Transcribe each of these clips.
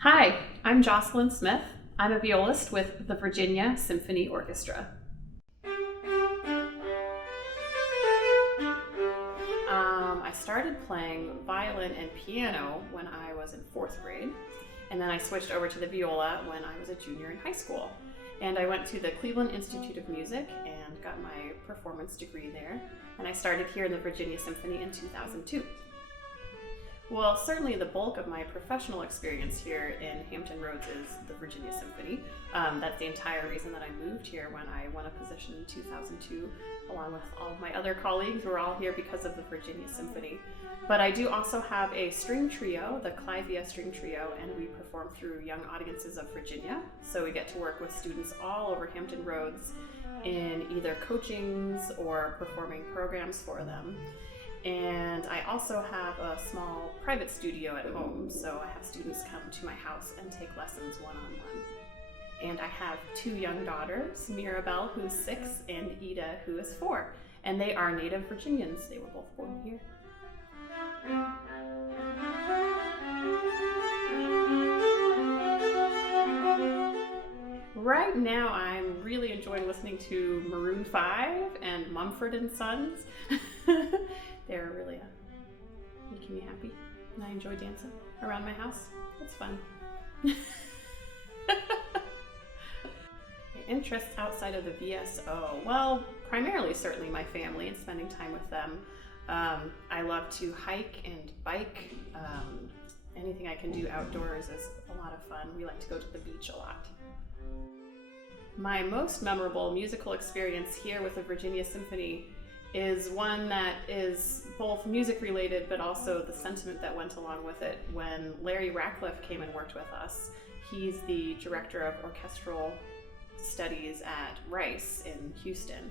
Hi, I'm Jocelyn Smith. I'm a violist with the Virginia Symphony Orchestra. I started playing violin and piano when I was in fourth grade, and then I switched over to the viola when I was a junior in high school. And I went to the Cleveland Institute of Music and got my performance degree there, and I started here in the Virginia Symphony in 2002. Well, certainly the bulk of my professional experience here in Hampton Roads is the Virginia Symphony. That's the entire reason that I moved here when I won a position in 2002, along with all of my other colleagues. We're all here because of the Virginia Symphony. But I do also have a string trio, the Clivia String Trio, and we perform through young audiences of Virginia. So we get to work with students all over Hampton Roads in either coachings or performing programs for them. And I also have a small private studio at home, so I have students come to my house and take lessons one-on-one. And I have two young daughters, Mirabelle, who's 6, and Ida, who is 4. And they are native Virginians. They were both born here. Right now, I'm really enjoying listening to Maroon 5 and Mumford & Sons. They're really making me happy, and I enjoy dancing around my house. It's fun. My interests outside of the VSO, well, primarily certainly my family and spending time with them. I love to hike and bike. Anything I can do outdoors is a lot of fun. We like to go to the beach a lot. My most memorable musical experience here with the Virginia Symphony is one that is both music related, but also the sentiment that went along with it. When Larry Ratcliffe came and worked with us, he's the director of orchestral studies at Rice in Houston,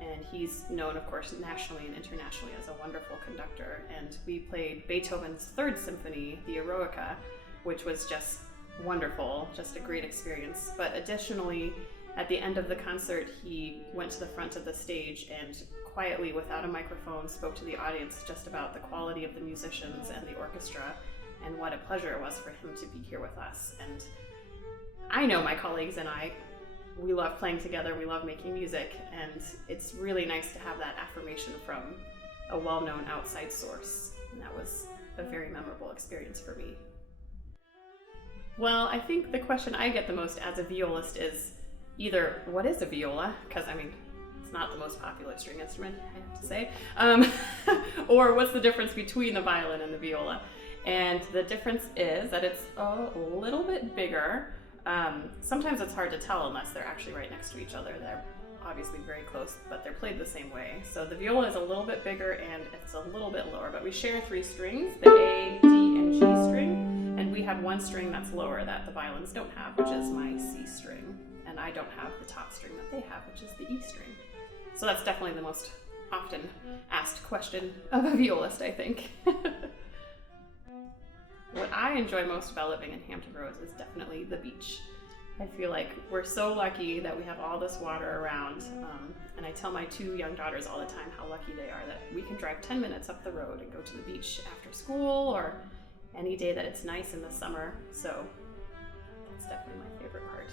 and he's known, of course, nationally and internationally as a wonderful conductor. And we played Beethoven's Third Symphony, the Eroica, which was just wonderful, just a great experience. But additionally, at the end of the concert, he went to the front of the stage and quietly, without a microphone, spoke to the audience just about the quality of the musicians and the orchestra, and what a pleasure it was for him to be here with us. And I know my colleagues and we love playing together, we love making music, and it's really nice to have that affirmation from a well-known outside source. And that was a very memorable experience for me. Well, I think the question I get the most as a violist is either, what is a viola? Because it's not the most popular string instrument, I have to say. Or what's the difference between the violin and the viola? And the difference is that it's a little bit bigger. Sometimes it's hard to tell unless they're actually right next to each other. They're obviously very close, but they're played the same way. So the viola is a little bit bigger and it's a little bit lower, but we share 3 strings, the A, D, and G string, and we have one string that's lower that the violins don't have, which is my C string. And I don't have the top string that they have, which is the E string. So that's definitely the most often asked question of a violist, I think. What I enjoy most about living in Hampton Roads is definitely the beach. I feel like we're so lucky that we have all this water around, and I tell my 2 young daughters all the time how lucky they are that we can drive 10 minutes up the road and go to the beach after school or any day that it's nice in the summer. So that's definitely my favorite part.